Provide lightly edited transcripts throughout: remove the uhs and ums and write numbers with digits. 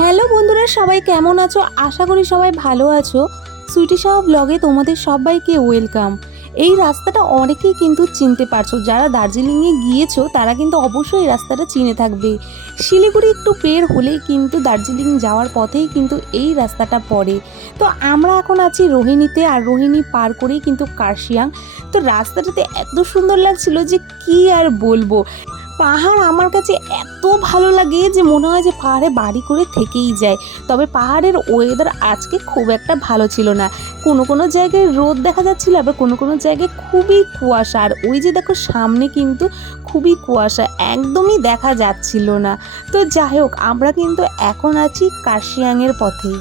Hello বন্ধুরা, সবাই কেমন আছো? আশা করি সবাই ভালো আছো। সুইটি সাহা ব্লগে তোমাদের সবাইকে ওয়েলকাম। এই রাস্তাটা অনেকেই কিন্তু চিনতে পারছো, যারা দার্জিলিংয়ে গিয়েছো তারা কিন্তু অবশ্যই এই রাস্তাটা চিনে থাকবে। শিলিগুড়ি একটু পের হলেই কিন্তু দার্জিলিং যাওয়ার পথেই কিন্তু এই রাস্তাটা পড়ে। তো আমরা এখন আছি রোহিণীতে, আর রোহিণী পার করেই কিন্তু কার্শিয়াং। তো রাস্তাটাতে এত সুন্দর লাগছিল যে কি আর বলবো। পাহাড় আমার কাছে এত ভালো লাগে যে মনে হয় যে পাহাড়ে বাড়ি করে থেকেই যায়। তবে পাহাড়ের ওয়েদার আজকে খুব একটা ভালো ছিল না। কোনো কোনো জায়গায় রোদ দেখা যাচ্ছিল, আবার কোনো কোনো জায়গায় খুবই কুয়াশা। আর ওই যে দেখো সামনে কিন্তু খুবই কুয়াশা, একদমই দেখা যাচ্ছিল না। তো যাই হোক, আমরা কিন্তু এখন আছি কার্শিয়াংয়ের পথেই।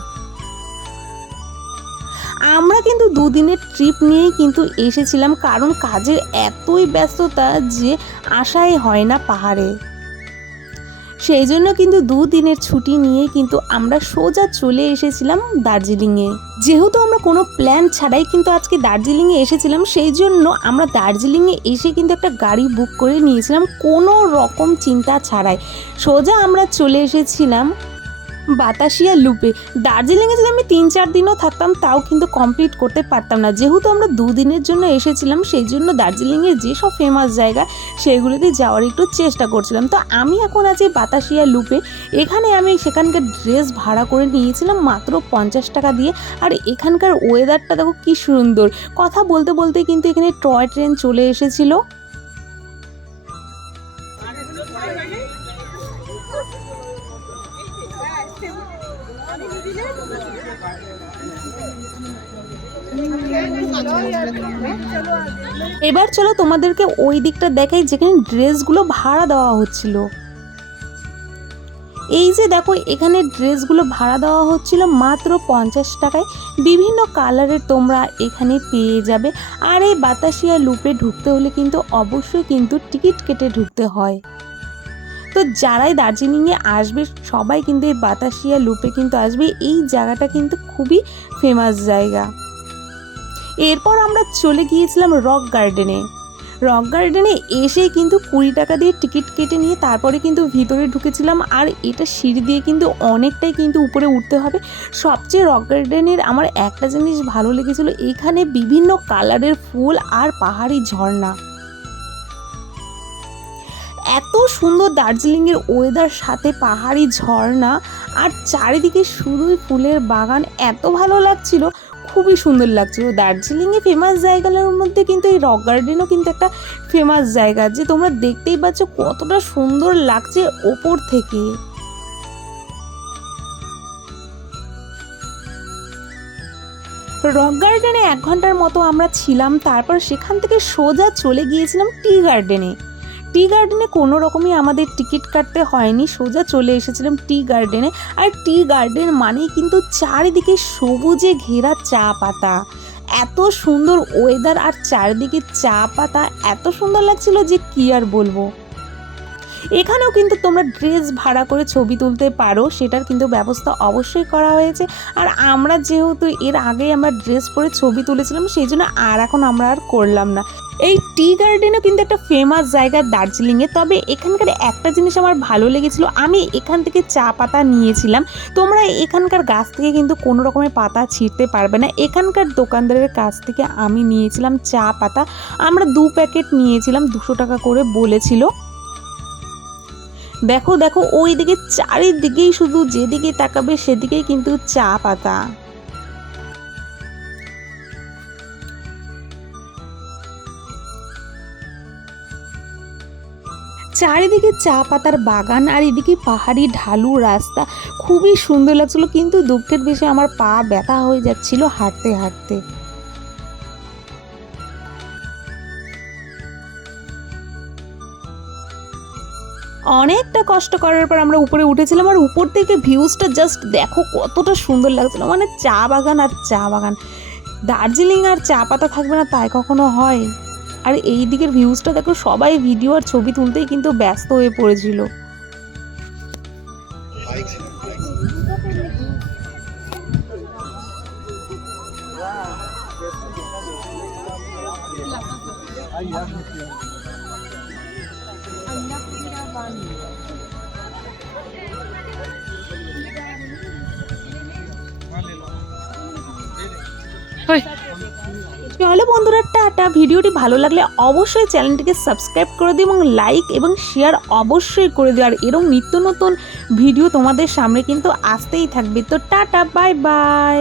আমরা কিন্তু দুদিনের ট্রিপ নিয়েই কিন্তু এসেছিলাম, কারণ কাজের এতই ব্যস্ততা যে আসাই হয় না পাহাড়ে। সেই জন্য কিন্তু দুদিনের ছুটি নিয়ে কিন্তু আমরা সোজা চলে এসেছিলাম দার্জিলিংয়ে। যেহেতু আমরা কোনো প্ল্যান ছাড়াই কিন্তু আজকে দার্জিলিংয়ে এসেছিলাম, সেই জন্য আমরা দার্জিলিংয়ে এসে কিন্তু একটা গাড়ি বুক করে নিয়েছিলাম কোনো রকম চিন্তা ছাড়াই। সোজা আমরা চলে এসেছিলাম বাতাসিয়া লুপে। দার্জিলিংয়ে যদি আমি 3-4 দিনও থাকতাম তাও কিন্তু কমপ্লিট করতে পারতাম না। যেহেতু আমরা দুদিনের জন্য এসেছিলাম, সেই জন্য দার্জিলিংয়ের যেসব ফেমাস জায়গা সেগুলোতে যাওয়ার একটু চেষ্টা করছিলাম। তো আমি এখন আছি বাতাসিয়া লুপে। এখানে আমি সেখানকার ড্রেস ভাড়া করে নিয়েছিলাম মাত্র 50 টাকা দিয়ে। আর এখানকার ওয়েদারটা দেখো কি সুন্দর। কথা বলতে বলতে কিন্তু এখানে টয় ট্রেন চলে এসেছিলো। এবার চলো তোমাদেরকে ওই দিকটা দেখাই যেখানে ড্রেসগুলো ভাড়া দেওয়া হচ্ছিল। এই যে দেখো, এখানে ড্রেসগুলো ভাড়া দেওয়া হচ্ছিল মাত্র 50 টাকায়। বিভিন্ন কালারের তোমরা এখানে পেয়ে যাবে। আর এই বাতাসিয়া লুপে ঢুকতে হলে কিন্তু অবশ্যই কিন্তু টিকিট কেটে ঢুকতে হয়। তো যারাই দার্জিলিংয়ে আসবে সবাই কিন্তু এই বাতাসিয়া লুপে কিন্তু আসবে। এই জায়গাটা কিন্তু খুবই ফেমাস জায়গা। এরপর আমরা চলে গিয়েছিলাম রক গার্ডেনে। রক গার্ডেনে এসে কিন্তু 20 টাকা দিয়ে টিকিট কেটে নিয়ে তারপরে কিন্তু ভিতরে ঢুকেছিলাম। আর এটা সিঁড়ি দিয়ে কিন্তু অনেকটাই কিন্তু উপরে উঠতে হবে। সবচেয়ে রক গার্ডেনের আমার একটা জিনিস ভালো লেগেছিল, এখানে বিভিন্ন কালারের ফুল আর পাহাড়ি ঝর্ণা। এত সুন্দর দার্জিলিংয়ের ওয়েদার, সাথে পাহাড়ি ঝর্ণা আর চারিদিকে শুধুই ফুলের বাগান, এত ভালো লাগছিল, খুবই সুন্দর লাগছিল। দার্জিলিংয়ে ফেমাস জায়গাগুলোর মধ্যে কিন্তু এই রক গার্ডেনও কিন্তু একটা ফেমাস জায়গা, যে তোমরা দেখতেই পাচ্ছ কতটা সুন্দর লাগছে ওপর থেকে। রক গার্ডেনে 1 ঘন্টার মতো আমরা ছিলাম। তারপর সেখান থেকে সোজা চলে গিয়েছিলাম টি গার্ডেনে। টি গার্ডেনে কোনো রকমই আমাদের টিকিট কাটতে হয়নি, সোজা চলে এসেছিলাম টি গার্ডেনে। আর টি গার্ডেন মানেই কিন্তু চারিদিকে সবুজে ঘেরা চা পাতা। এত সুন্দর ওয়েদার আর চারিদিকে চা পাতা, এত সুন্দর লাগছিল যে কি আর বলবো। এখানেও কিন্তু তোমরা ড্রেস ভাড়া করে ছবি তুলতে পারো, সেটার কিন্তু ব্যবস্থা অবশ্যই করা হয়েছে। আর আমরা যেহেতু এর আগে আমরা ড্রেস পরে ছবি তুলেছিলাম, সেই জন্য এখন আমরা আর করলাম না। এই টি গার্ডেনও কিন্তু একটা ফেমাস জায়গা দার্জিলিংয়ে। তবে এখানকার একটা জিনিস আমার ভালো লেগেছিল, আমি এখান থেকে চা পাতা নিয়েছিলাম। তোমরা এখানকার গাছ থেকে কিন্তু কোনো রকমের পাতা ছিঁড়তে পারবে না। এখানকার দোকানদারের কাছ থেকে আমি নিয়েছিলাম চা পাতা। আমরা 2 প্যাকেট নিয়েছিলাম, 200 টাকা করে বলেছিল। দেখো দেখো, ওই দিকে চারিদিকেই শুধু যেদিকে তাকাবে সেদিকেই কিন্তু চা পাতা। চারিদিকে চা পাতার বাগান আর এদিকে পাহাড়ি ঢালু রাস্তা, খুবই সুন্দর লাগছিল। কিন্তু দুঃখের বিষয়ে আমার পা ব্যথা হয়ে যাচ্ছিল হাঁটতে হাঁটতে। অনেকটা কষ্ট করার পর আমরা উপরে উঠেছিলাম। আর উপর থেকে ভিউজটা জাস্ট দেখো কতটা সুন্দর লাগছিল, মানে চা বাগান আর চা বাগান। দার্জিলিং আর চা পাতা থাকবে না তাই কখনো হয়? আর এই দিকের ভিউজটা দেখো, সবাই ভিডিও আর ছবি তুলতেই কিন্তু ব্যস্ত হয়ে পড়েছিল। চলো বন্ধুরা, টাটা। ভিডিওটি ভালো লাগলে অবশ্যই চ্যানেলটিকে সাবস্ক্রাইব করে দিও এবং লাইক এবং শেয়ার অবশ্যই করে দিও। আর এরকম নিত্য নতুন ভিডিও তোমাদের সামনে কিন্তু আসতেই থাকবে। তো টাটা, বাই বাই।